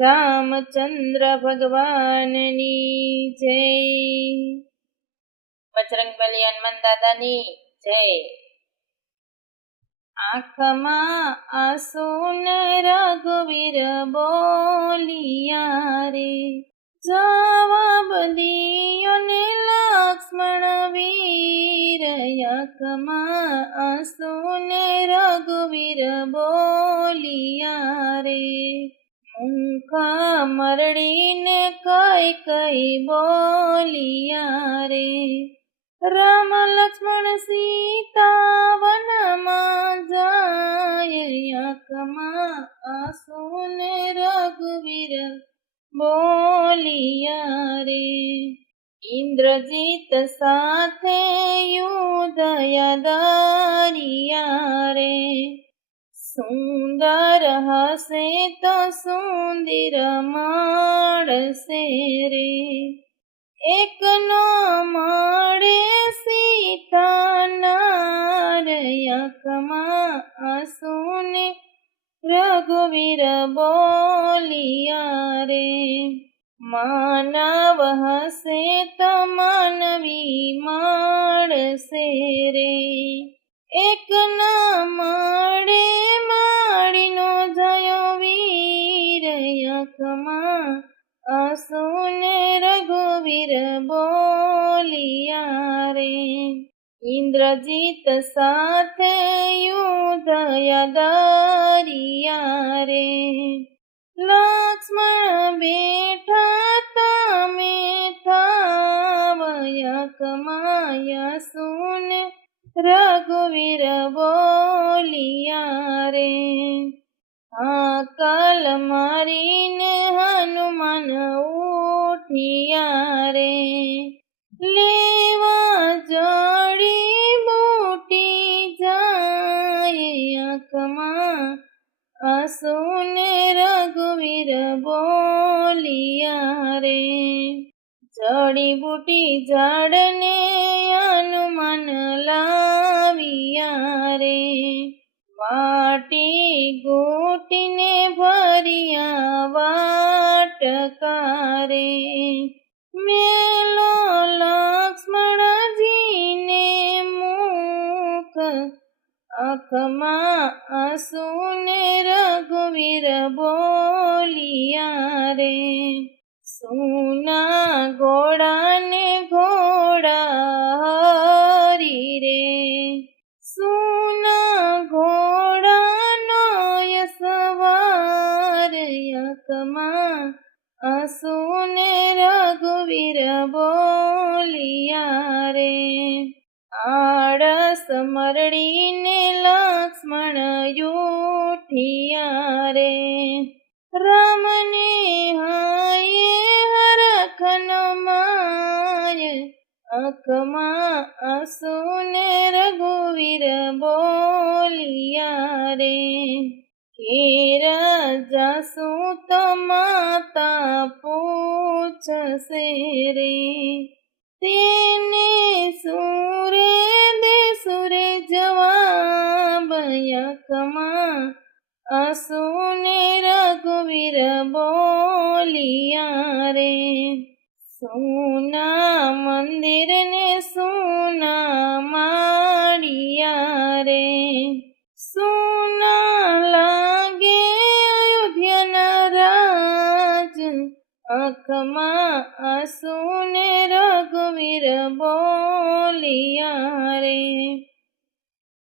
રામચંદ્ર ભગવાનની જય. બજરંગબલી હનુમાન દાદાની જય. આંખમાં આંસુ ને રઘુવીર બોલિયા રે, જવાબ દિયો ને લક્ષ્મણ વીર. આંખમાં આંસુ ને રઘુવીર બોલિયા રે, મુખ મરડીને કઈ કઈ બોલિયા રે. રામ લક્ષ્મણ સીતા વનમાં જાય, આંખમાં આંસુ ને રઘુવીર બોલિયા રે. ઇન્દ્રજીત સાથે યુધયા દરિયા રે, સુંદર હસે તો સુંદર મળશે રે. એક નો મળે સીતા નાર, આંખમાં આંસુ ને રઘુવીર બોલિયા રે. માનવ હસે તો માનવી મળશે રે, એક ના મળે માળીનો જયો વીર. આંખમાં આંસુ ને રઘુવીર બોલિયા રે. ઇન્દ્રજીત સાથે યુધયા દરિયા રે, લક્ષ્મણ બેઠા તમે થાવ, આંખમાં આંસુ ને રઘુવીર બોલિયા રે. હાકલ મારીને હનુમાન ઉઠિયા રે, લેવા જડી બૂટી જાય, આંખમાં આંસુ ને રઘુવીર બોલિયા રે. જડીબૂટી ઝાડને હનુમાન લાવિયા રે, વાટી ગોટીને ભર્યા વાટકા રે. મેલો લક્ષ્મણજીને મુખ, આંખમાં આંસુ ને રઘુવીર બોલિયા રે. સોના ઘોડાને ઘોડા હરી રે, સોના ઘોડાનો યસવાર, આંખમાં આંસુ ને રઘુવીર બોલિયા રે. આળસ મરડીને લક્ષ્મણ ઉઠિયા રે, રામને હાયે હરખનો માય, આંખમાં આંસુ ને રઘુવીર બોલિયા રે. ઘેર જાસુ તો માતા પૂછશે રે, તેને સુરે દેસુરે જવાબ, આંખમાં આંસુ ને રઘુવીર બોલિયા રે. સોના મંદિર ને સોના માળિયા રે, સોના લાગે અયોધ્યાના રાજ, આંખમાં આંસુ ને રઘુવીર બોલિયા રે.